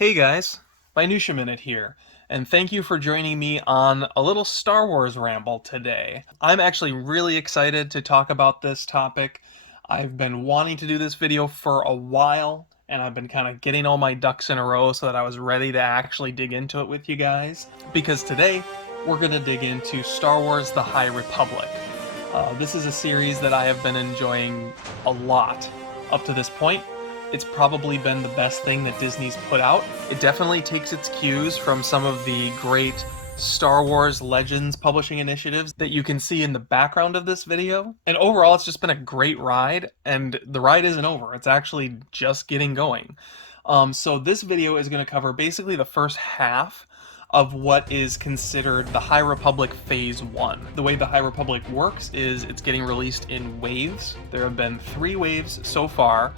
Hey guys, Minutia Minute here, and thank you for joining me on a little Star Wars ramble today. I'm actually really excited to talk about this topic. I've been wanting to do this video for a while, and I've been kind of getting all my ducks in a row so that I was ready to actually dig into it with you guys. Because today, we're going to dig into Star Wars The High Republic. This is a series that I have been enjoying a lot up to this point. It's probably been the best thing that Disney's put out. It definitely takes its cues from some of the great Star Wars Legends publishing initiatives that you can see in the background of this video. And overall, it's just been a great ride, and the ride isn't over. It's actually just getting going. So this video is going to cover basically the first half of what is considered the High Republic Phase 1. The way the High Republic works is it's getting released in waves. There have been 3 waves so far,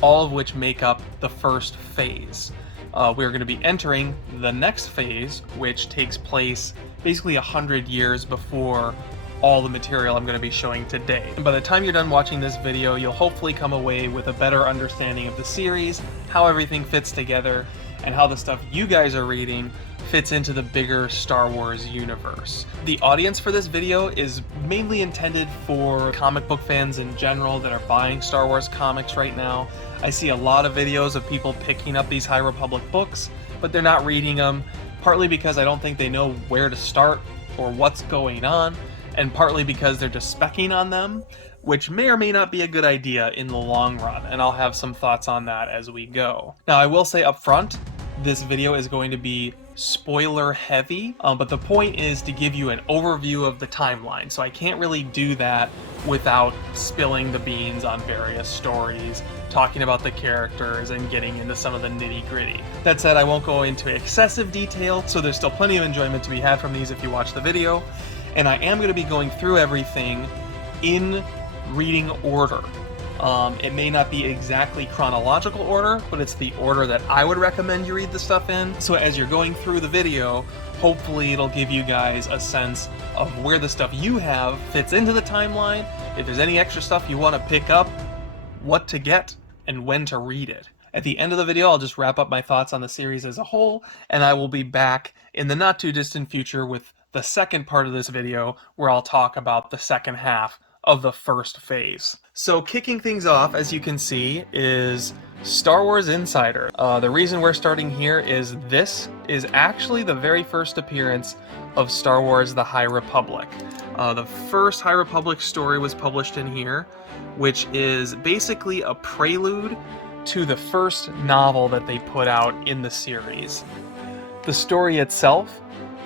all of which make up the first phase. We're going to be entering the next phase, which takes place basically 100 years before all the material I'm going to be showing today. And by the time you're done watching this video, you'll hopefully come away with a better understanding of the series, how everything fits together, and how the stuff you guys are reading fits into the bigger Star Wars universe. The audience for this video is mainly intended for comic book fans in general that are buying Star Wars comics right now. I see a lot of videos of people picking up these High Republic books, but they're not reading them, partly because I don't think they know where to start or what's going on, and partly because they're just specking on them, which may or may not be a good idea in the long run, and I'll have some thoughts on that as we go. Now, I will say up front, this video is going to be spoiler heavy, but the point is to give you an overview of the timeline, so I can't really do that without spilling the beans on various stories, talking about the characters, and getting into some of the nitty-gritty. That said, I won't go into excessive detail, so there's still plenty of enjoyment to be had from these if you watch the video, and I am going to be going through everything in reading order. It may not be exactly chronological order, but it's the order that I would recommend you read the stuff in. So as you're going through the video, hopefully it'll give you guys a sense of where the stuff you have fits into the timeline, if there's any extra stuff you want to pick up, what to get, and when to read it. At the end of the video, I'll just wrap up my thoughts on the series as a whole, and I will be back in the not too distant future with the second part of this video, where I'll talk about the second half of the first phase. So kicking things off, as you can see, is Star Wars Insider. The reason we're starting here is this is actually the very first appearance of Star Wars The High Republic. The first High Republic story was published in here, which is basically a prelude to the first novel that they put out in the series. The story itself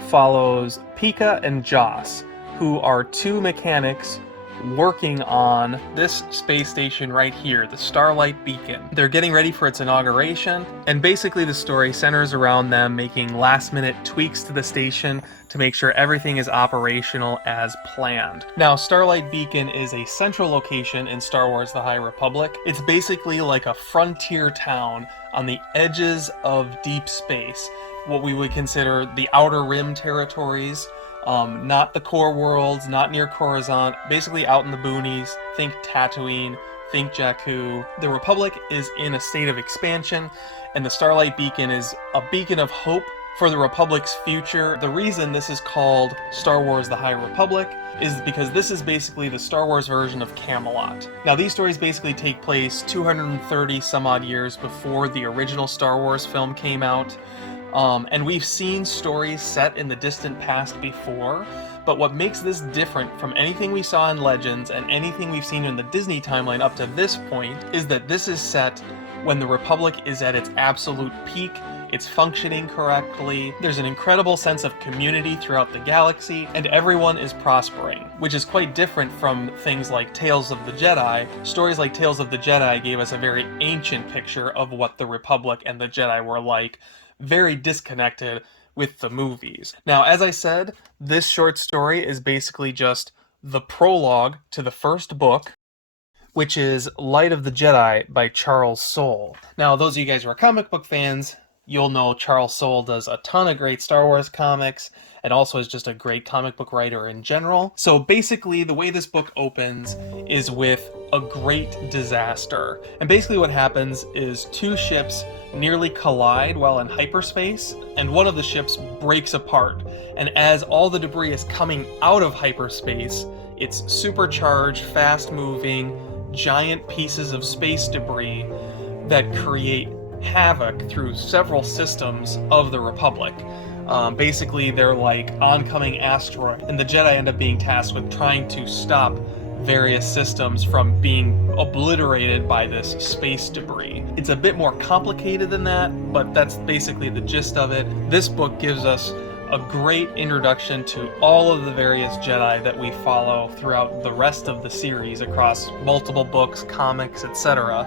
follows Pika and Joss, who are 2 mechanics working on this space station right here, the Starlight Beacon. They're getting ready for its inauguration, and basically the story centers around them making last-minute tweaks to the station to make sure everything is operational as planned. Now, Starlight Beacon is a central location in Star Wars The High Republic. It's basically like a frontier town on the edges of deep space, what we would consider the Outer Rim territories. Not the core worlds, not near Coruscant, basically out in the boonies. Think Tatooine, think Jakku. The Republic is in a state of expansion, and the Starlight Beacon is a beacon of hope for the Republic's future. The reason this is called Star Wars The High Republic is because this is basically the Star Wars version of Camelot. Now, these stories basically take place 230 some odd years before the original Star Wars film came out. And we've seen stories set in the distant past before, but what makes this different from anything we saw in Legends and anything we've seen in the Disney timeline up to this point is that this is set when the Republic is at its absolute peak, it's functioning correctly, there's an incredible sense of community throughout the galaxy, and everyone is prospering, which is quite different from things like Tales of the Jedi. Stories like Tales of the Jedi gave us a very ancient picture of what the Republic and the Jedi were like, very disconnected with the movies. Now, as I said, this short story is basically just the prologue to the first book, which is Light of the Jedi by Charles Soule. Now, those of you guys who are comic book fans you'll know Charles Soule does a ton of great Star Wars comics and also is just a great comic book writer in general. So basically, the way this book opens is with a great disaster. And basically what happens is two ships nearly collide while in hyperspace, and one of the ships breaks apart. And as all the debris is coming out of hyperspace, it's supercharged, fast-moving, giant pieces of space debris that create havoc through several systems of the Republic. Basically, they're like oncoming asteroids, and the Jedi end up being tasked with trying to stop various systems from being obliterated by this space debris. It's a bit more complicated than that, but that's basically the gist of it. This book gives us a great introduction to all of the various Jedi that we follow throughout the rest of the series across multiple books, comics, etc.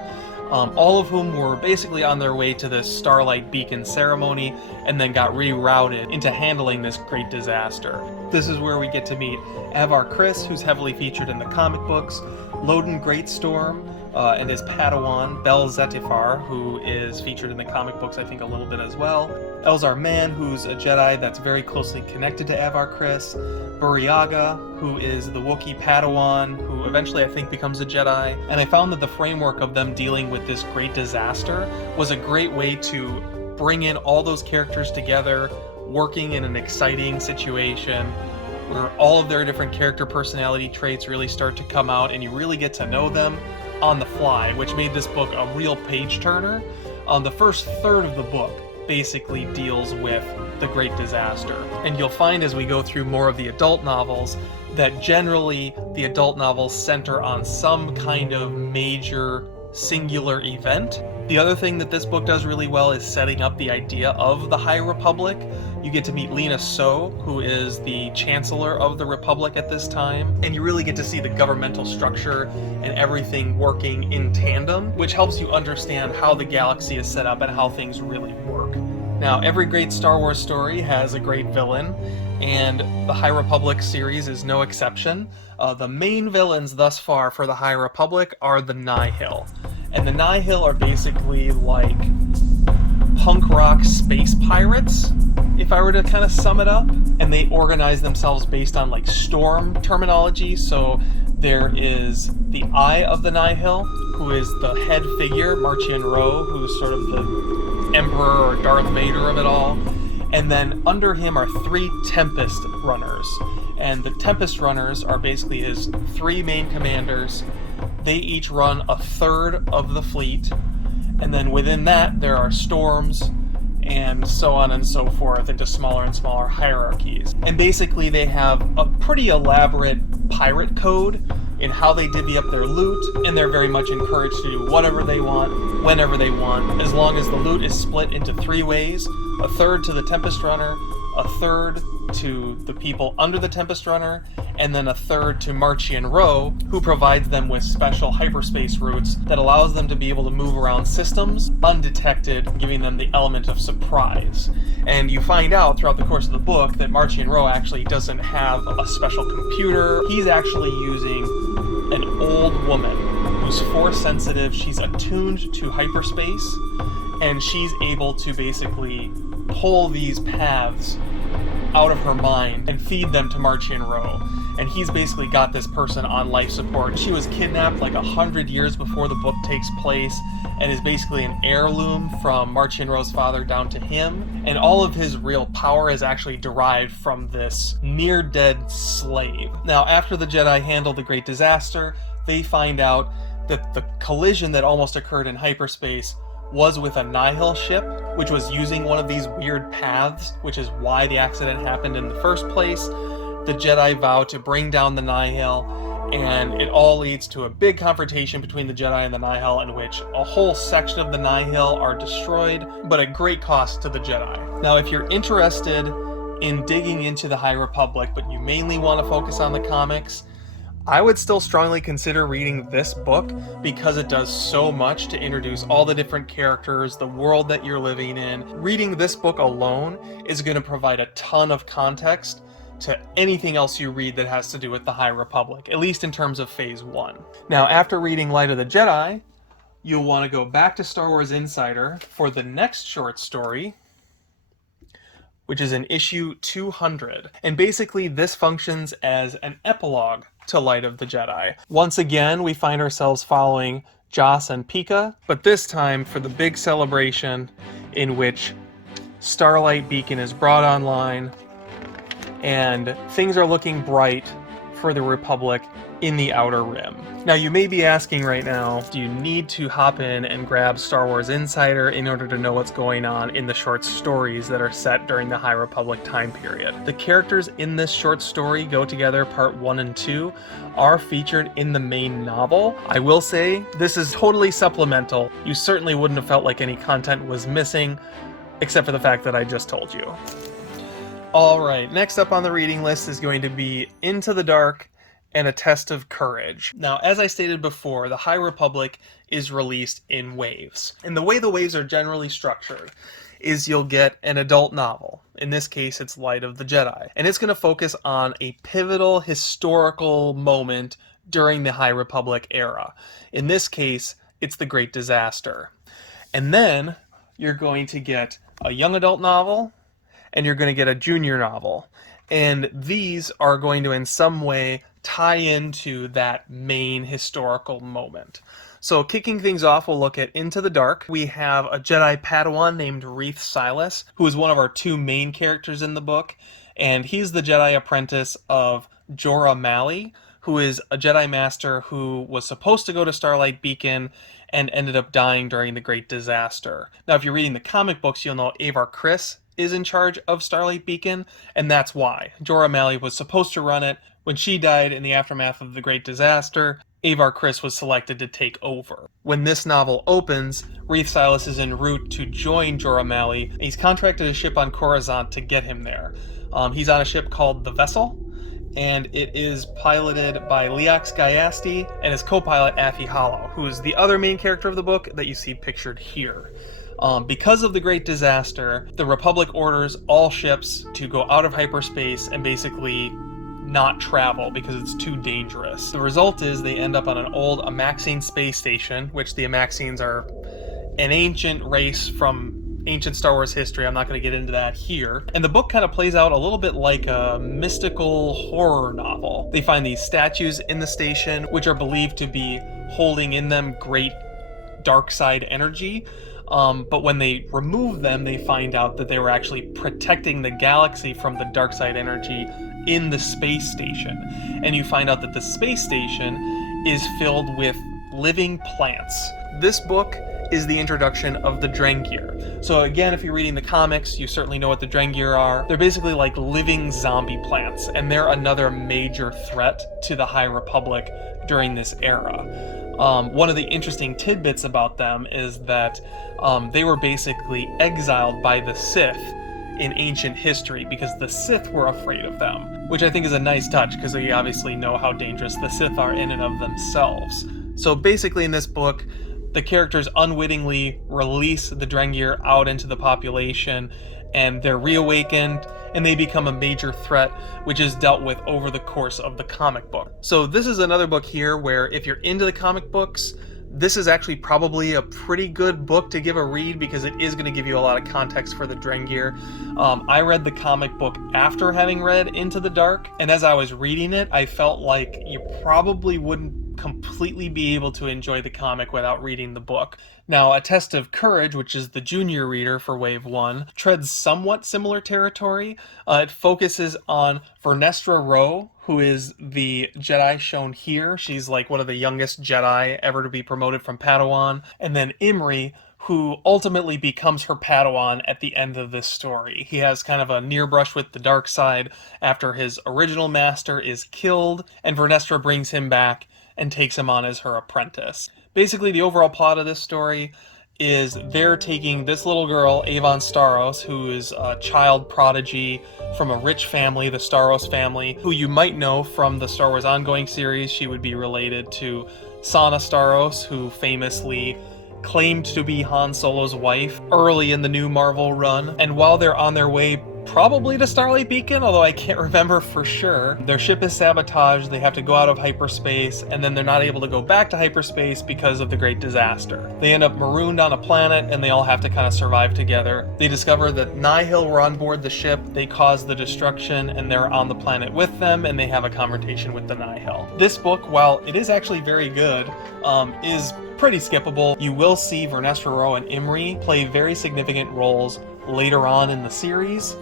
All of whom were basically on their way to this Starlight Beacon ceremony and then got rerouted into handling this great disaster. This is where we get to meet Avar Kriss, who's heavily featured in the comic books, Loden Greatstorm, and his Padawan, Bel Zetifar, who is featured in the comic books, I think, a little bit as well. Elzar Mann, who's a Jedi that's very closely connected to Avar Kriss. Burryaga, who is the Wookiee Padawan, who eventually I think becomes a Jedi. And I found that the framework of them dealing with this great disaster was a great way to bring in all those characters together, working in an exciting situation where all of their different character personality traits really start to come out and you really get to know them on the fly, which made this book a real page turner. The first third of the book basically deals with the great disaster, and you'll find as we go through more of the adult novels that generally the adult novels center on some kind of major singular event. The other thing that this book does really well is setting up the idea of the High Republic. You get to meet Lina Soh, who is the Chancellor of the Republic at this time, and you really get to see the governmental structure and everything working in tandem, which helps you understand how the galaxy is set up and how things really work. Now, every great Star Wars story has a great villain, and the High Republic series is no exception. The main villains thus far for the High Republic are the Nihil. And the Nihil are basically like punk rock space pirates, if I were to kind of sum it up. And they organize themselves based on like storm terminology. So there is the Eye of the Nihil, who is the head figure, Marchion Ro, who's sort of the Emperor or Darth Vader of it all. And then under him are three Tempest Runners. And the Tempest Runners are basically his three main commanders. They each run a third of the fleet. And then within that, there are storms and so on and so forth into smaller and smaller hierarchies. And basically they have a pretty elaborate pirate code in how they divvy up their loot, and they're very much encouraged to do whatever they want, whenever they want, as long as the loot is split into three ways: a third to the Tempest Runner, a third to the people under the Tempest Runner, and then a third to Marchion Ro, who provides them with special hyperspace routes that allows them to be able to move around systems undetected, giving them the element of surprise. And you find out throughout the course of the book that Marchion Ro actually doesn't have a special computer. He's actually using an old woman who's force sensitive. She's attuned to hyperspace, and she's able to basically pull these paths out of her mind and feed them to Marchion Ro. And he's basically got this person on life support. She was kidnapped like 100 years before the book takes place and is basically an heirloom from Marchion Ro's father down to him. And all of his real power is actually derived from this near-dead slave. Now, after the Jedi handle the great disaster, they find out that the collision that almost occurred in hyperspace was with a Nihil ship, which was using one of these weird paths, which is why the accident happened in the first place. The Jedi vow to bring down the Nihil, and it all leads to a big confrontation between the Jedi and the Nihil, in which a whole section of the Nihil are destroyed, but at great cost to the Jedi. Now, if you're interested in digging into the High Republic, but you mainly want to focus on the comics, I would still strongly consider reading this book because it does so much to introduce all the different characters, the world that you're living in. Reading this book alone is going to provide a ton of context to anything else you read that has to do with the High Republic, at least in terms of Phase 1. Now, after reading Light of the Jedi, you'll want to go back to Star Wars Insider for the next short story, which is in issue 200. And basically this functions as an epilogue to Light of the Jedi. Once again, we find ourselves following Joss and Pika, but this time for the big celebration in which Starlight Beacon is brought online and things are looking bright for the Republic in the Outer Rim. Now you may be asking right now, do you need to hop in and grab Star Wars Insider in order to know what's going on in the short stories that are set during the High Republic time period? The characters in this short story, Go Together Part 1 and 2, are featured in the main novel. I will say, this is totally supplemental. You certainly wouldn't have felt like any content was missing, except for the fact that I just told you. Alright, next up on the reading list is going to be Into the Dark and A Test of Courage. Now, as I stated before, the High Republic is released in waves. And the way the waves are generally structured is you'll get an adult novel. In this case, it's Light of the Jedi. And it's going to focus on a pivotal historical moment during the High Republic era. In this case, it's the Great Disaster. And then you're going to get a young adult novel, and you're going to get a junior novel. And these are going to in some way tie into that main historical moment. So kicking things off, we'll look at Into the Dark. We have a Jedi Padawan named Reath Silas, who is one of our two main characters in the book, and he's the Jedi apprentice of Jorah Malley, who is a Jedi Master who was supposed to go to Starlight Beacon and ended up dying during the Great Disaster. Now, if you're reading the comic books, you'll know Avar Kriss is in charge of Starlight Beacon, and that's why. Jorah Malley was supposed to run it. When she died in the aftermath of the Great Disaster, Avar Kriss was selected to take over. When this novel opens, Reath Silas is en route to join Jorah Malley. He's contracted a ship on Coruscant to get him there. He's on a ship called the Vessel, and it is piloted by Leox Gayasti and his co-pilot Affie Hollow, who is the other main character of the book that you see pictured here. Because of the Great Disaster, the Republic orders all ships to go out of hyperspace and basically not travel because it's too dangerous. The result is they end up on an old Amaxine space station, which the Amaxines are an ancient race from ancient Star Wars history. I'm not going to get into that here. And the book kind of plays out a little bit like a mystical horror novel. They find these statues in the station, which are believed to be holding in them great dark side energy. But when they remove them, they find out that they were actually protecting the galaxy from the dark side energy in the space station. And you find out that the space station is filled with living plants. This book is the introduction of the Drengir. So again, if you're reading the comics, you certainly know what the Drengir are. They're basically like living zombie plants, and they're another major threat to the High Republic during this era. One of the interesting tidbits about them is that they were basically exiled by the Sith in ancient history because the Sith were afraid of them, which I think is a nice touch because we obviously know how dangerous the Sith are in and of themselves. So basically in this book, the characters unwittingly release the Drengir out into the population, and they're reawakened, and they become a major threat, which is dealt with over the course of the comic book. So this is another book here where if you're into the comic books, this is actually probably a pretty good book to give a read because it is going to give you a lot of context for the Drengir. I read the comic book after having read Into the Dark, and as I was reading it, I felt like you probably wouldn't completely be able to enjoy the comic without reading the book. Now, A Test of Courage, which is the junior reader for Wave 1, treads somewhat similar territory. It focuses on Vernestra Rwoh, who is the Jedi shown here. She's like one of the youngest Jedi ever to be promoted from Padawan. And then Imri, who ultimately becomes her Padawan at the end of this story. He has kind of a near brush with the dark side after his original master is killed, and Vernestra brings him back and takes him on as her apprentice. Basically, the overall plot of this story is they're taking this little girl, Avon Starros, who is a child prodigy from a rich family, the Starros family, who you might know from the Star Wars ongoing series. She would be related to Sana Starros, who famously claimed to be Han Solo's wife early in the new Marvel run. And while they're on their way probably to Starlight Beacon, although I can't remember for sure. Their ship is sabotaged, they have to go out of hyperspace, and then they're not able to go back to hyperspace because of the Great Disaster. They end up marooned on a planet, and they all have to kind of survive together. They discover that Nihil were on board the ship, they caused the destruction, and they're on the planet with them, and they have a confrontation with the Nihil. This book, while it is actually very good, is pretty skippable. You will see Vernestra Rwoh and Imri play very significant roles later on in the series,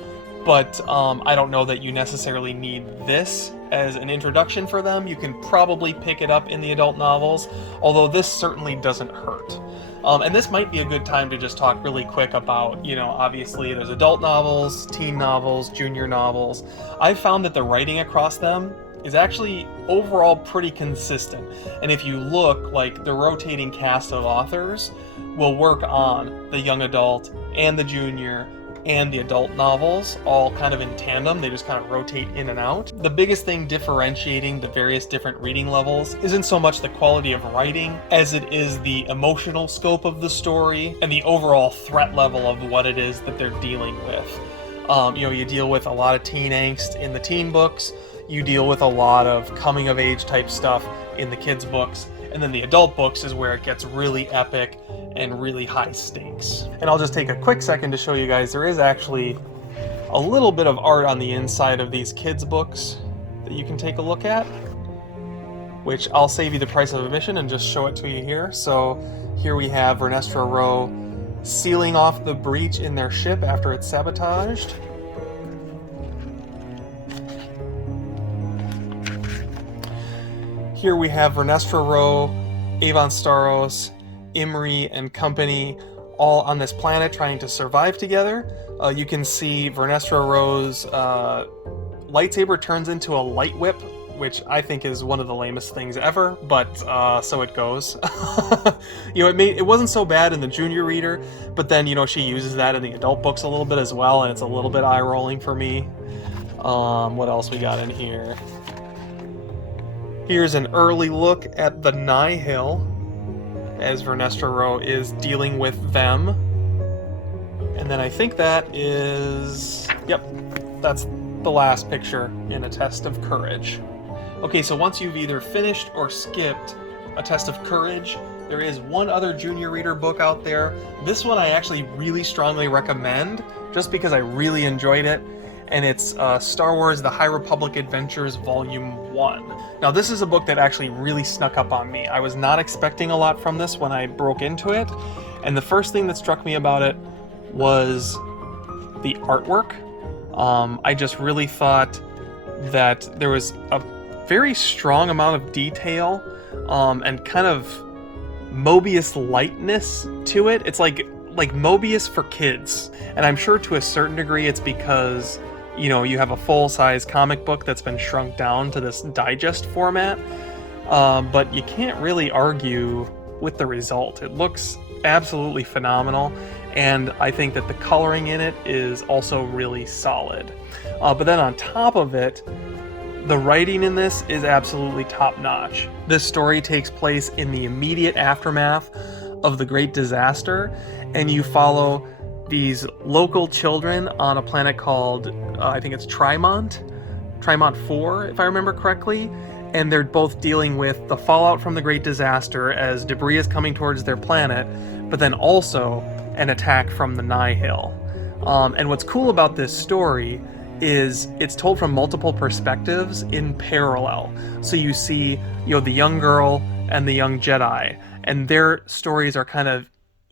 but I don't know that you necessarily need this as an introduction for them. You can probably pick it up in the adult novels, although this certainly doesn't hurt. And this might be a good time to just talk really quick about, obviously there's adult novels, teen novels, junior novels. I've found that the writing across them is actually overall pretty consistent. And if you look, like, the rotating cast of authors will work on the young adult and the junior and the adult novels, all kind of in tandem. They just kind of rotate in and out. The biggest thing differentiating the various different reading levels isn't so much the quality of writing as it is the emotional scope of the story and the overall threat level of what it is that they're dealing with. You deal with a lot of teen angst in the teen books, you deal with a lot of coming of age type stuff in the kids' books, and then the adult books is where it gets really epic and really high stakes. And I'll just take a quick second to show you guys, there is actually a little bit of art on the inside of these kids' books that you can take a look at, which I'll save you the price of admission and just show it to you here. So here we have Vernestra Rwoh sealing off the breach in their ship after it's sabotaged. Here we have Vernestra Rwoh, Avon Staros, Imri, and company all on this planet trying to survive together. You can see Vernestra Rwoh's lightsaber turns into a light whip, which I think is one of the lamest things ever, but so it goes. It wasn't so bad in the junior reader, but then, she uses that in the adult books a little bit as well, and it's a little bit eye-rolling for me. What else we got in here? Here's an early look at the Nihil, as Vernestra Rwoh is dealing with them. And then I think that is... Yep, that's the last picture in A Test of Courage. Okay, so once you've either finished or skipped A Test of Courage, there is one other junior reader book out there. This one I actually really strongly recommend, just because I really enjoyed it. And it's Star Wars The High Republic Adventures Volume 1. Now this is a book that actually really snuck up on me. I was not expecting a lot from this when I broke into it, and the first thing that struck me about it was the artwork. I just really thought that there was a very strong amount of detail and kind of Mobius lightness to it. It's like Mobius for kids, and I'm sure to a certain degree it's because you have a full-size comic book that's been shrunk down to this digest format, but you can't really argue with the result. It looks absolutely phenomenal, and I think that the coloring in it is also really solid. But then on top of it, the writing in this is absolutely top-notch. This story takes place in the immediate aftermath of the Great Disaster, and you follow these local children on a planet called, I think it's Trimont 4, if I remember correctly, and they're both dealing with the fallout from the Great Disaster as debris is coming towards their planet, but then also an attack from the Nihil. And what's cool about this story is it's told from multiple perspectives in parallel. So you see, the young girl and the young Jedi, and their stories are kind of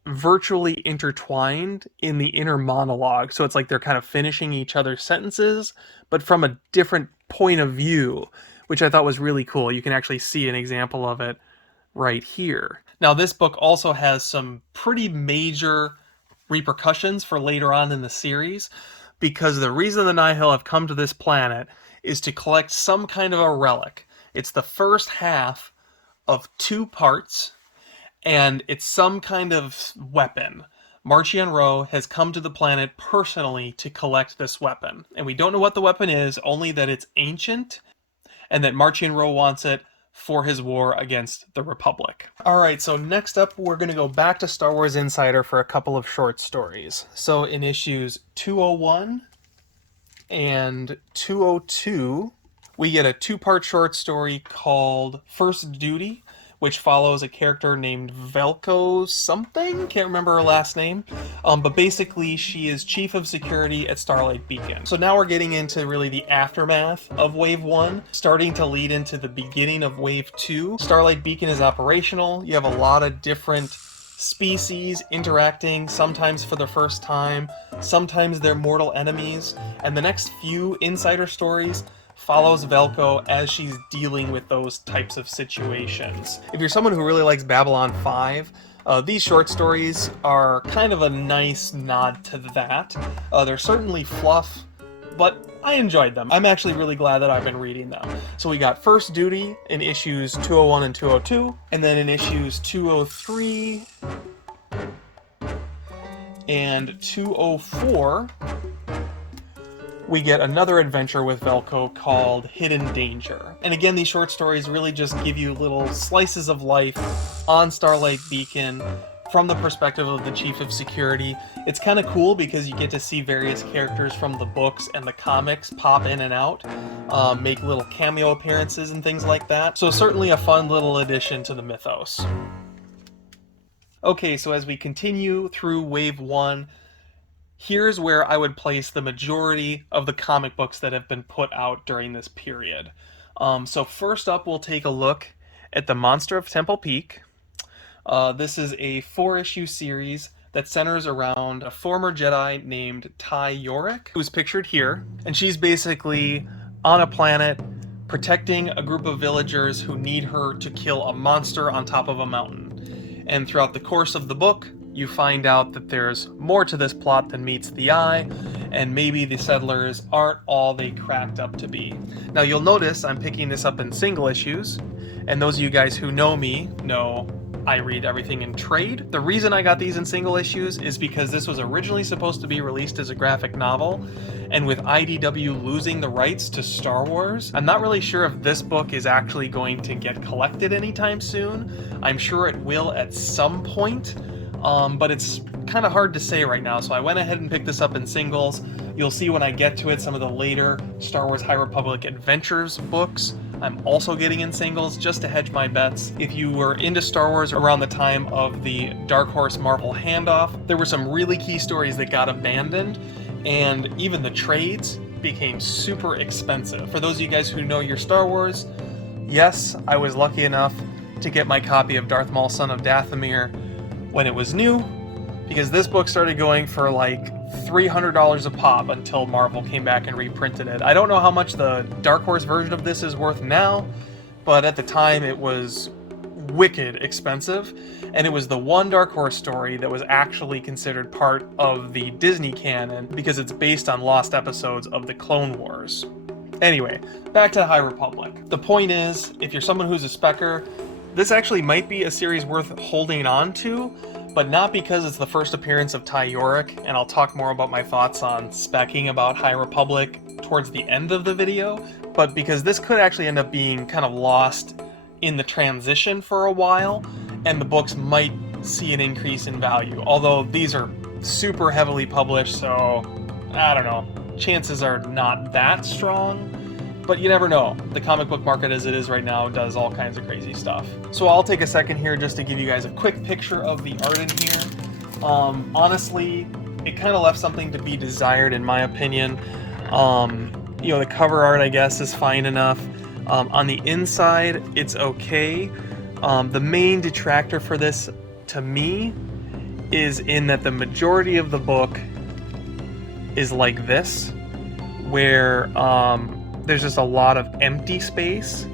virtually intertwined in the inner monologue. So it's like they're kind of finishing each other's sentences, but from a different point of view, which I thought was really cool. You can actually see an example of it right here. Now, this book also has some pretty major repercussions for later on in the series, because the reason the Nihil have come to this planet is to collect some kind of a relic. It's the first half of 2 parts, and it's some kind of weapon. Marchion Ro has come to the planet personally to collect this weapon. And we don't know what the weapon is, only that it's ancient, and that Marchion Ro wants it for his war against the Republic. Alright, so next up we're going to go back to Star Wars Insider for a couple of short stories. So in issues 201 And 202, we get a two-part short story called First Duty, which follows a character named Velko something, can't remember her last name, but basically she is chief of security at Starlight Beacon. So now we're getting into really the aftermath of Wave 1, starting to lead into the beginning of Wave 2. Starlight Beacon is operational, you have a lot of different species interacting, sometimes for the first time, sometimes they're mortal enemies, and the next few insider stories follows Velko as she's dealing with those types of situations. If you're someone who really likes Babylon 5, these short stories are kind of a nice nod to that. They're certainly fluff, but I enjoyed them. I'm actually really glad that I've been reading them. So we got First Duty in issues 201 and 202, and then in issues 203 and 204, we get another adventure with Velko called Hidden Danger. And again, these short stories really just give you little slices of life on Starlight Beacon from the perspective of the Chief of Security. It's kind of cool because you get to see various characters from the books and the comics pop in and out, make little cameo appearances and things like that. So certainly a fun little addition to the mythos. Okay, so as we continue through Wave 1, here's where I would place the majority of the comic books that have been put out during this period. So first up, we'll take a look at The Monster of Temple Peak. This is a 4-issue series that centers around a former Jedi named Ty Yorick, who's pictured here, and she's basically on a planet protecting a group of villagers who need her to kill a monster on top of a mountain. And throughout the course of the book, you find out that there's more to this plot than meets the eye, and maybe the settlers aren't all they cracked up to be. Now you'll notice I'm picking this up in single issues, and those of you guys who know me know I read everything in trade. The reason I got these in single issues is because this was originally supposed to be released as a graphic novel, and with IDW losing the rights to Star Wars, I'm not really sure if this book is actually going to get collected anytime soon. I'm sure it will at some point, but it's kind of hard to say right now, so I went ahead and picked this up in singles. You'll see when I get to it some of the later Star Wars High Republic Adventures books I'm also getting in singles just to hedge my bets. If you were into Star Wars around the time of the Dark Horse Marvel handoff, there were some really key stories that got abandoned, and even the trades became super expensive. For those of you guys who know your Star Wars, yes, I was lucky enough to get my copy of Darth Maul, Son of Dathomir when it was new, because this book started going for like $300 a pop until Marvel came back and reprinted it. I don't know how much the Dark Horse version of this is worth now, but at the time it was wicked expensive, and it was the one Dark Horse story that was actually considered part of the Disney canon because it's based on lost episodes of the Clone Wars. Anyway, back to High Republic. The point is, if you're someone who's a specker, this actually might be a series worth holding on to, but not because it's the first appearance of Ty Yorick, and I'll talk more about my thoughts on specking about High Republic towards the end of the video, but because this could actually end up being kind of lost in the transition for a while, and the books might see an increase in value. Although these are super heavily published, so I don't know, chances are not that strong. But you never know. The comic book market as it is right now does all kinds of crazy stuff. So I'll take a second here just to give you guys a quick picture of the art in here. Honestly, it kind of left something to be desired in my opinion. You know, the cover art I guess is fine enough. On the inside, it's okay. The main detractor for this, to me, is in that the majority of the book is like this, where there's just a lot of empty space,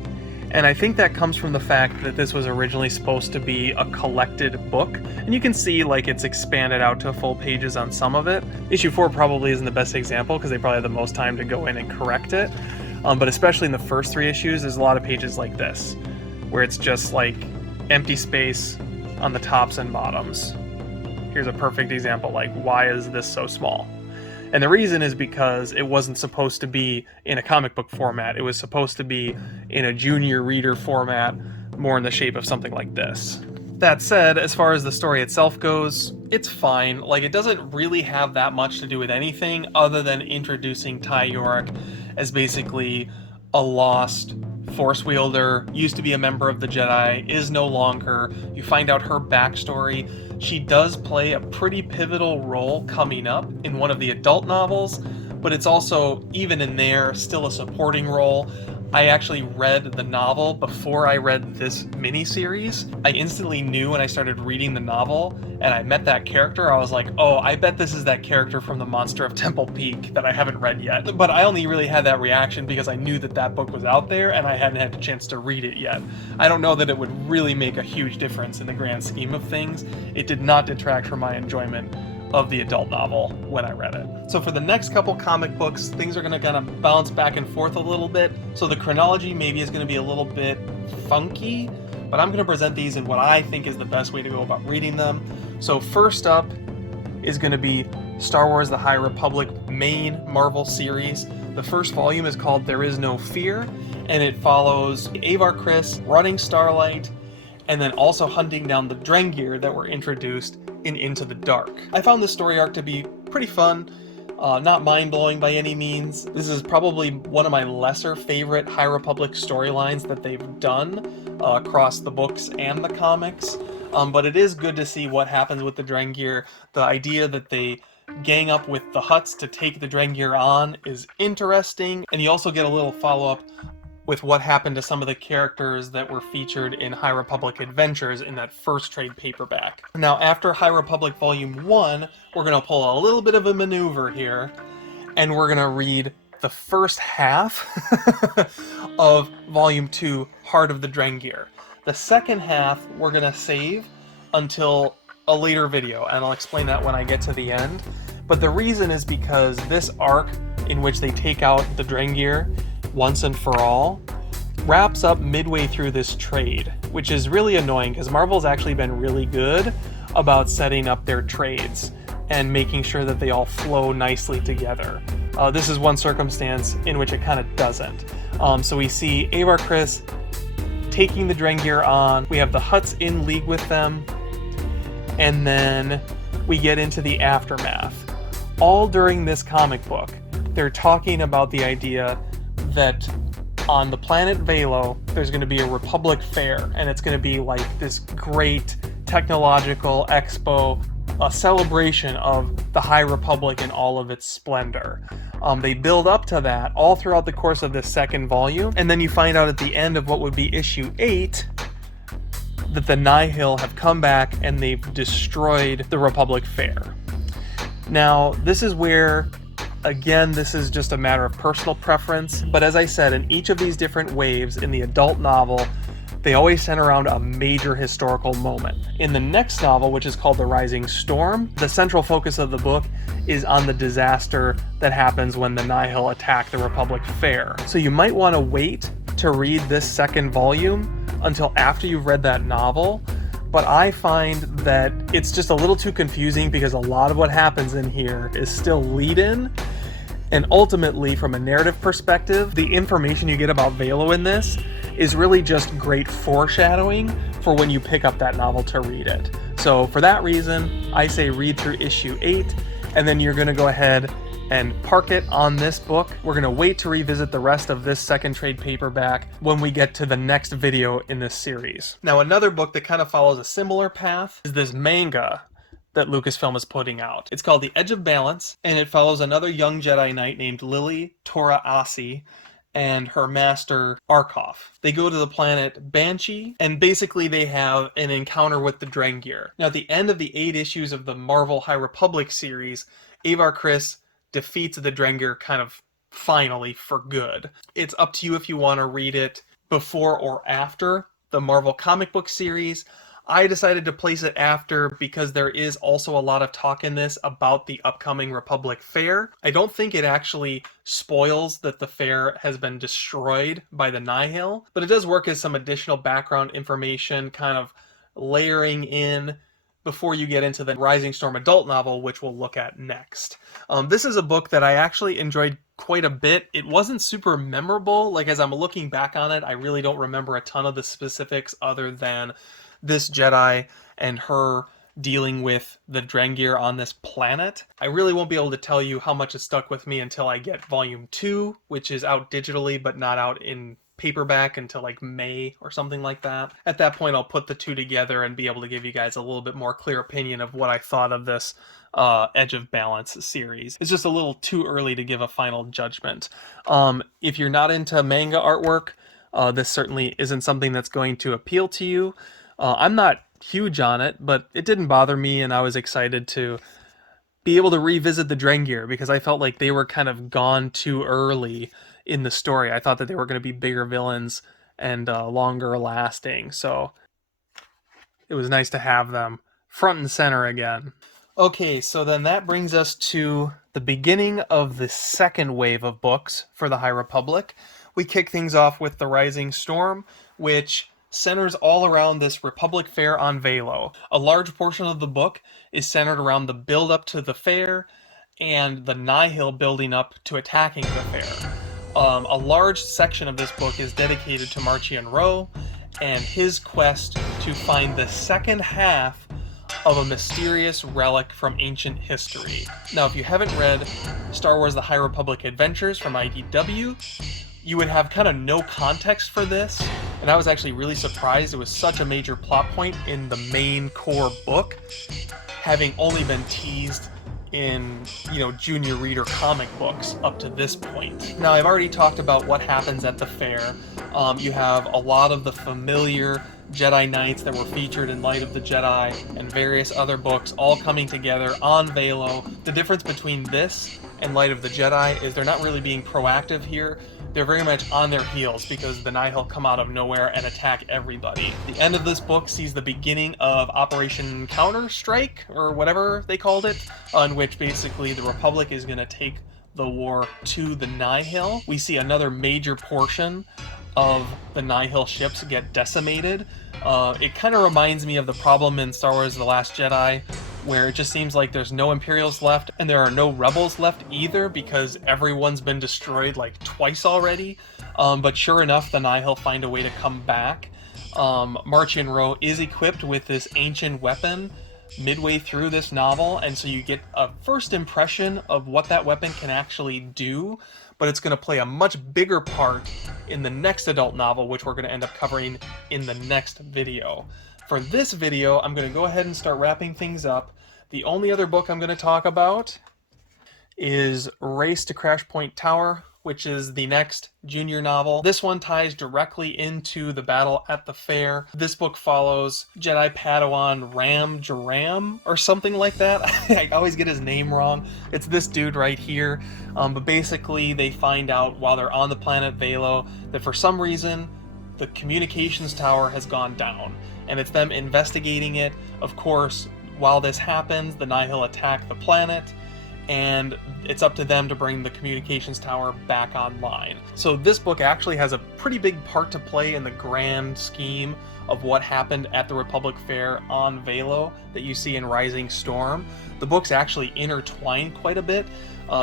and I think that comes from the fact that this was originally supposed to be a collected book, and you can see like it's expanded out to full pages on some of it. Issue 4 probably isn't the best example because they probably had the most time to go in and correct it, but especially in the first 3 issues, there's a lot of pages like this, where it's just like empty space on the tops and bottoms. Here's a perfect example, like why is this so small? And the reason is because it wasn't supposed to be in a comic book format. It was supposed to be in a junior reader format, more in the shape of something like this. That said, as far as the story itself goes, it's fine. Like, it doesn't really have that much to do with anything other than introducing Ty York as basically a lost Force wielder, used to be a member of the Jedi, is no longer. You find out her backstory. She does play a pretty pivotal role coming up in one of the adult novels, but it's also, even in there, still a supporting role. I actually read the novel before I read this miniseries. I instantly knew when I started reading the novel and I met that character, I was like, oh, I bet this is that character from The Monster of Temple Peak that I haven't read yet. But I only really had that reaction because I knew that that book was out there and I hadn't had a chance to read it yet. I don't know that it would really make a huge difference in the grand scheme of things. It did not detract from my enjoyment of the adult novel when I read it. So for the next couple comic books, things are going to kind of bounce back and forth a little bit. So the chronology maybe is going to be a little bit funky, but I'm going to present these in what I think is the best way to go about reading them. So first up is going to be Star Wars The High Republic main Marvel series. The first volume is called There Is No Fear, and it follows Avar Kriss running Starlight, and then also hunting down the Drengir that were introduced in Into the Dark. I found this story arc to be pretty fun, not mind-blowing by any means. This is probably one of my lesser favorite High Republic storylines that they've done across the books and the comics, but it is good to see what happens with the Drengir. The idea that they gang up with the Hutts to take the Drengir on is interesting, and you also get a little follow-up with what happened to some of the characters that were featured in High Republic Adventures in that first trade paperback. Now, after High Republic Volume 1, we're going to pull a little bit of a maneuver here, and we're going to read the first half of Volume 2, Heart of the Drengir. The second half we're going to save until a later video, and I'll explain that when I get to the end. But the reason is because this arc in which they take out the Drengir once and for all wraps up midway through this trade, which is really annoying because Marvel's actually been really good about setting up their trades and making sure that they all flow nicely together. This is one circumstance in which it kind of doesn't. So we see Avar Kriss taking the Drengir on, we have the Hutts in league with them, and then we get into the aftermath. All during this comic book, they're talking about the idea that on the planet Velo, there's going to be a Republic fair, and it's going to be like this great technological expo, a celebration of the High Republic in all of its splendor. They build up to that all throughout the course of this second volume, and then you find out at the end of what would be issue 8 that the Nihil have come back and they've destroyed the Republic fair. Now, this is where, again, this is just a matter of personal preference, but as I said, in each of these different waves in the adult novel, they always center around a major historical moment. In the next novel, which is called The Rising Storm, the central focus of the book is on the disaster that happens when the Nihil attack the Republic fair. So you might want to wait to read this second volume until after you've read that novel, but I find that it's just a little too confusing because a lot of what happens in here is still lead-in, and ultimately, from a narrative perspective, the information you get about Velo in this is really just great foreshadowing for when you pick up that novel to read it. So for that reason, I say read through issue 8, and then you're going to go ahead and park it on this book. We're going to wait to revisit the rest of this second trade paperback when we get to the next video in this series. Now, another book that kind of follows a similar path is this manga that Lucasfilm is putting out. It's called The Edge of Balance, and it follows another young Jedi Knight named Lily Tora Asi and her master Arkov. They go to the planet Banshee, and basically they have an encounter with the Drengir. Now, at the end of the 8 issues of the Marvel High Republic series, Avar Kriss defeats the Drengir kind of finally for good. It's up to you if you want to read it before or after the Marvel comic book series. I decided to place it after because there is also a lot of talk in this about the upcoming Republic Fair. I don't think it actually spoils that the fair has been destroyed by the Nihil, but it does work as some additional background information, kind of layering in before you get into the Rising Storm adult novel, which we'll look at next. This is a book that I actually enjoyed quite a bit. It wasn't super memorable. Like, as I'm looking back on it, I really don't remember a ton of the specifics other than this Jedi and her dealing with the Drengir on this planet. I really won't be able to tell you how much it stuck with me until I get Volume 2, which is out digitally but not out in paperback until like May or something like that. At that point, I'll put the two together and be able to give you guys a little bit more clear opinion of what I thought of this Edge of Balance series. It's just a little too early to give a final judgment. If you're not into manga artwork, this certainly isn't something that's going to appeal to you. I'm not huge on it, but it didn't bother me, and I was excited to be able to revisit the Drengir because I felt like they were kind of gone too early in the story. I thought that they were going to be bigger villains and longer lasting, so it was nice to have them front and center again. Okay, so then that brings us to the beginning of the second wave of books for the High Republic. We kick things off with The Rising Storm, which centers all around this Republic Fair on Velo. A large portion of the book is centered around the build-up to the fair and the Nihil building up to attacking the fair. A large section of this book is dedicated to Marchion Ro and his quest to find the second half of a mysterious relic from ancient history. Now, if you haven't read Star Wars The High Republic Adventures from IDW, you would have kind of no context for this, and I was actually really surprised it was such a major plot point in the main core book, having only been teased in, junior reader comic books up to this point. Now, I've already talked about what happens at the fair. You have a lot of the familiar Jedi Knights that were featured in Light of the Jedi and various other books all coming together on Velo. The difference between this and Light of the Jedi is they're not really being proactive here. They're very much on their heels because the Nihil come out of nowhere and attack everybody. The end of this book sees the beginning of Operation Counter-Strike, or whatever they called it, on which basically the Republic is going to take the war to the Nihil. We see another major portion of the Nihil ships get decimated. It kind of reminds me of the problem in Star Wars The Last Jedi, where it just seems like there's no Imperials left, and there are no Rebels left either, because everyone's been destroyed like twice already. But sure enough, the Nihil find a way to come back. Marchion Ro is equipped with this ancient weapon midway through this novel, and so you get a first impression of what that weapon can actually do, but it's going to play a much bigger part in the next adult novel, which we're going to end up covering in the next video. For this video, I'm going to go ahead and start wrapping things up. The only other book I'm going to talk about is Race to Crashpoint Tower, which is the next junior novel. This one ties directly into the battle at the fair. This book follows Jedi Padawan Ram Jaram, or something like that. I always get his name wrong. It's this dude right here. But basically, they find out while they're on the planet Velo that for some reason, the communications tower has gone down. And it's them investigating it. Of course, while this happens, the Nihil attack the planet, and it's up to them to bring the communications tower back online. So this book actually has a pretty big part to play in the grand scheme of what happened at the Republic Fair on Velo that you see in Rising Storm. The books actually intertwine quite a bit.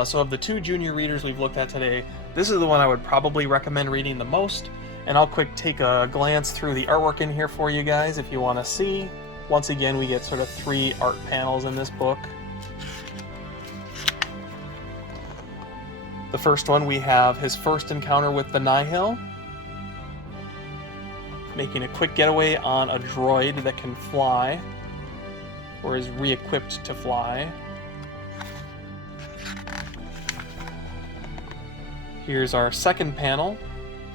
So of the two junior readers we've looked at today, this is the one I would probably recommend reading the most. And I'll quick take a glance through the artwork in here for you guys if you want to see. Once again, we get sort of 3 art panels in this book. The first one, we have his first encounter with the Nihil, making a quick getaway on a droid that can fly, or is re-equipped to fly. Here's our second panel,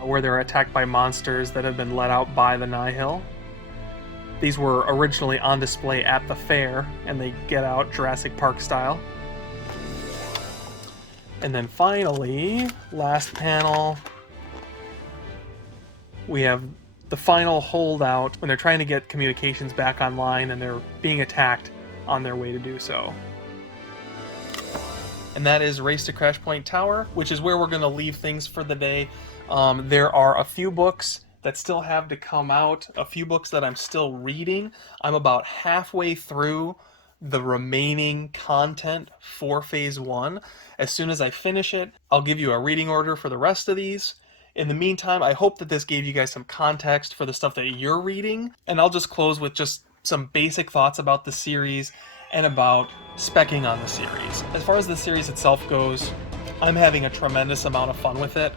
where they're attacked by monsters that have been let out by the Nihil. These were originally on display at the fair, and they get out Jurassic Park style. And then finally, last panel, we have the final holdout when they're trying to get communications back online and they're being attacked on their way to do so. And that is Race to Crashpoint Tower, which is where we're going to leave things for the day. There are a few books that still have to come out, a few books that I'm still reading. I'm about halfway through the remaining content for Phase 1. As soon as I finish it, I'll give you a reading order for the rest of these. In the meantime, I hope that this gave you guys some context for the stuff that you're reading, and I'll just close with just some basic thoughts about the series and about specking on the series. As far as the series itself goes, I'm having a tremendous amount of fun with it.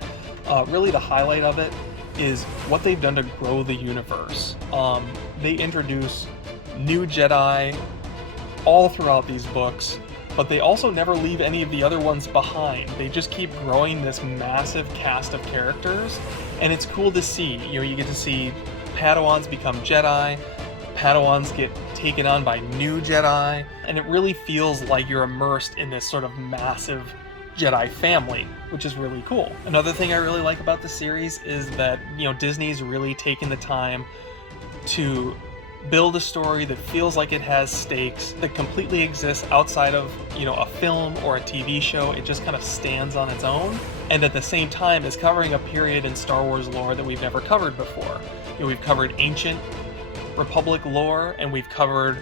Really, the highlight of it is what they've done to grow the universe. They introduce new Jedi all throughout these books, but they also never leave any of the other ones behind. They just keep growing this massive cast of characters, and it's cool to see. You get to see Padawans become Jedi, Padawans get taken on by new Jedi, and it really feels like you're immersed in this sort of massive Jedi family, which is really cool. Another thing I really like about the series is that, Disney's really taken the time to build a story that feels like it has stakes, that completely exists outside of, a film or a TV show. It just kind of stands on its own, and at the same time is covering a period in Star Wars lore that we've never covered before. We've covered ancient Republic lore, and we've covered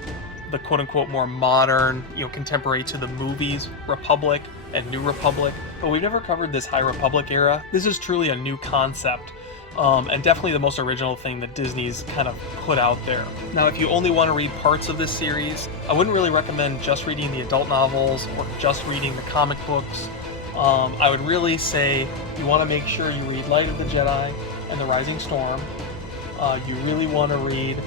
the quote-unquote more modern, contemporary to the movies Republic and New Republic, but we've never covered this High Republic era. This is truly a new concept, and definitely the most original thing that Disney's kind of put out there. Now, if you only want to read parts of this series, I wouldn't really recommend just reading the adult novels or just reading the comic books. I would really say you want to make sure you read Light of the Jedi and The Rising Storm. You really want to read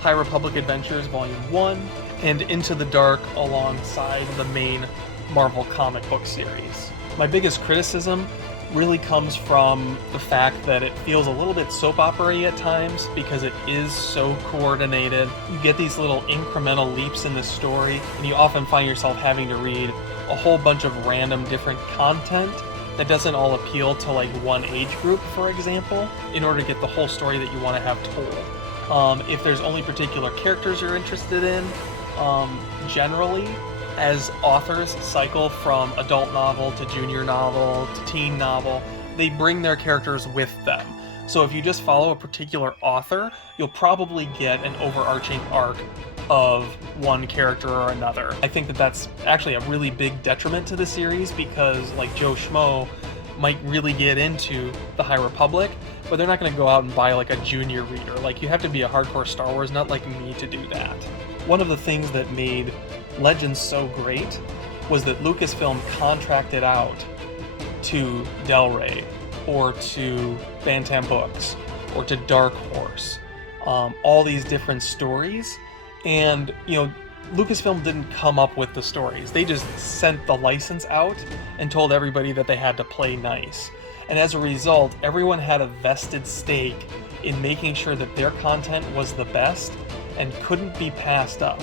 High Republic Adventures Volume 1 and Into the Dark alongside the main Marvel comic book series. My biggest criticism really comes from the fact that it feels a little bit soap opera-y at times because it is so coordinated. You get these little incremental leaps in the story, and you often find yourself having to read a whole bunch of random different content that doesn't all appeal to like one age group, for example, in order to get the whole story that you want to have told. If there's only particular characters you're interested in, generally, as authors cycle from adult novel to junior novel to teen novel, they bring their characters with them. So if you just follow a particular author, you'll probably get an overarching arc of one character or another. I think that that's actually a really big detriment to the series because, like, Joe Schmo might really get into the High Republic, but they're not going to go out and buy like a junior reader. Like, you have to be a hardcore Star Wars nut like me to do that. One of the things that made Legends so great was that Lucasfilm contracted out to Del Rey or to Bantam Books or to Dark Horse all these different stories, and Lucasfilm didn't come up with the stories. They just sent the license out and told everybody that they had to play nice. And as a result, everyone had a vested stake in making sure that their content was the best and couldn't be passed up.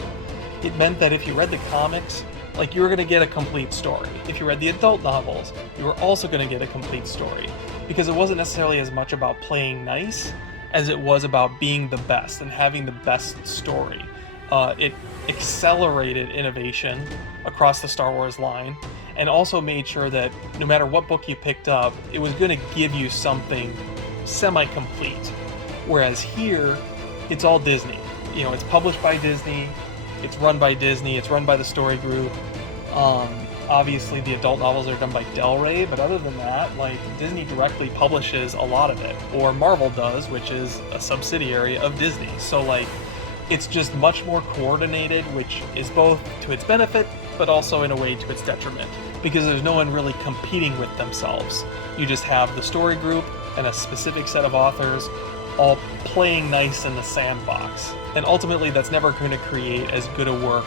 It meant that if you read the comics, like, you were going to get a complete story. If you read the adult novels, you were also going to get a complete story. Because it wasn't necessarily as much about playing nice as it was about being the best and having the best story. It accelerated innovation across the Star Wars line, and also made sure that no matter what book you picked up, it was going to give you something semi-complete. Whereas here, it's all Disney. It's published by Disney, it's run by Disney, it's run by the Story Group. Obviously, the adult novels are done by Del Rey, but other than that, like, Disney directly publishes a lot of it. Or Marvel does, which is a subsidiary of Disney. So, like, it's just much more coordinated, which is both to its benefit, but also in a way to its detriment. Because there's no one really competing with themselves. You just have the Story Group and a specific set of authors all playing nice in the sandbox. And ultimately, that's never going to create as good a work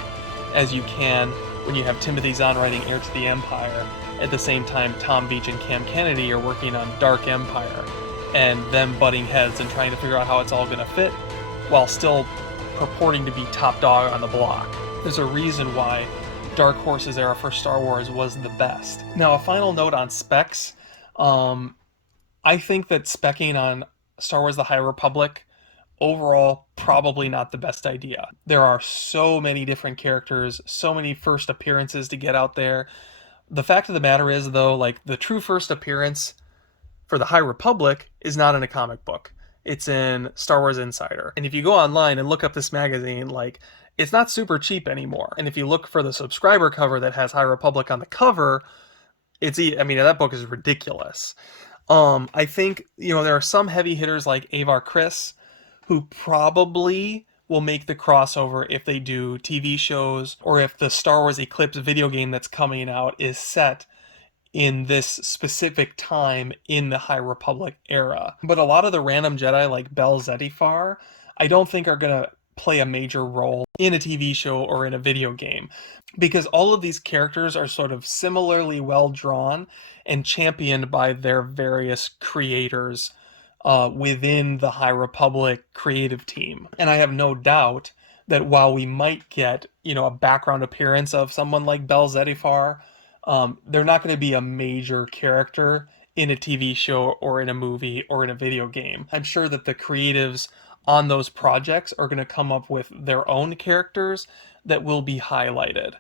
as you can when you have Timothy Zahn writing Heir to the Empire, at the same time Tom Veitch and Cam Kennedy are working on Dark Empire, and them butting heads and trying to figure out how it's all going to fit, while still purporting to be top dog on the block. There's a reason why Dark Horse's era for Star Wars was the best. Now, a final note on specs. I think that speccing on Star Wars The High Republic, overall, probably not the best idea. There are so many different characters, so many first appearances to get out there. The fact of the matter is, though, like, the true first appearance for The High Republic is not in a comic book. It's in Star Wars Insider. And if you go online and look up this magazine, like, it's not super cheap anymore. And if you look for the subscriber cover that has High Republic on the cover, that book is ridiculous. I think, there are some heavy hitters like Avar Kriss who probably will make the crossover if they do TV shows, or if the Star Wars Eclipse video game that's coming out is set in this specific time in the High Republic era. But a lot of the random Jedi like Bel Zetifar, I don't think are going to play a major role in a TV show or in a video game, because all of these characters are sort of similarly well drawn and championed by their various creators within the High Republic creative team. And I have no doubt that while we might get, a background appearance of someone like Bel Zetifar, they're not going to be a major character in a TV show or in a movie or in a video game. I'm sure that the creatives on those projects are going to come up with their own characters that will be highlighted.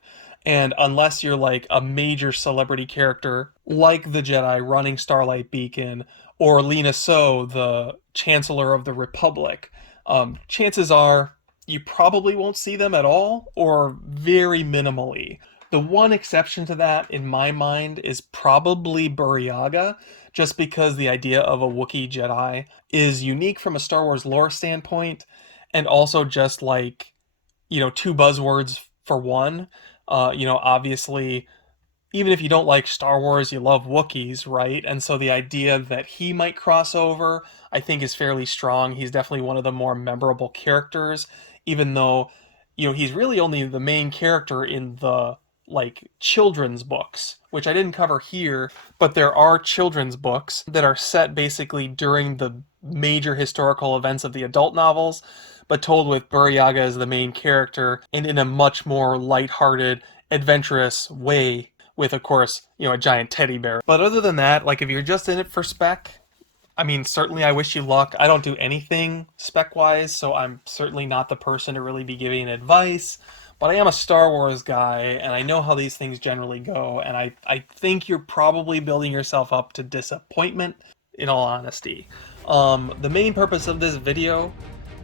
And unless you're like a major celebrity character like the Jedi running Starlight Beacon, or Lina So, the Chancellor of the Republic, chances are you probably won't see them at all, or very minimally. The one exception to that, in my mind, is probably Burryaga, just because the idea of a Wookiee Jedi is unique from a Star Wars lore standpoint, and also just like, two buzzwords for one. Obviously, even if you don't like Star Wars, you love Wookiees, right? And so the idea that he might cross over, I think, is fairly strong. He's definitely one of the more memorable characters, even though, he's really only the main character in the children's books, which I didn't cover here, but there are children's books that are set basically during the major historical events of the adult novels, but told with Burryaga as the main character and in a much more lighthearted, adventurous way, with, of course, a giant teddy bear. But other than that, if you're just in it for spec, I mean, certainly I wish you luck. I don't do anything spec-wise, so I'm certainly not the person to really be giving advice. But I am a Star Wars guy, and I know how these things generally go, and I think you're probably building yourself up to disappointment, in all honesty. The main purpose of this video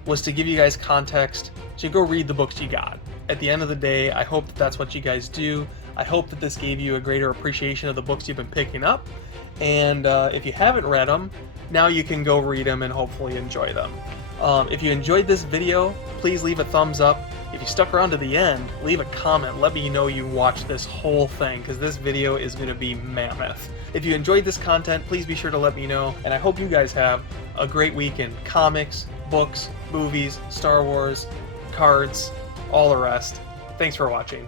was to give you guys context, so go read the books you got. At the end of the day, I hope that that's what you guys do. I hope that this gave you a greater appreciation of the books you've been picking up, and if you haven't read them, now you can go read them and hopefully enjoy them. If you enjoyed this video, please leave a thumbs up. If you stuck around to the end, leave a comment. Let me know you watched this whole thing, because this video is going to be mammoth. If you enjoyed this content, please be sure to let me know, and I hope you guys have a great week in comics, books, movies, Star Wars, cards, all the rest. Thanks for watching.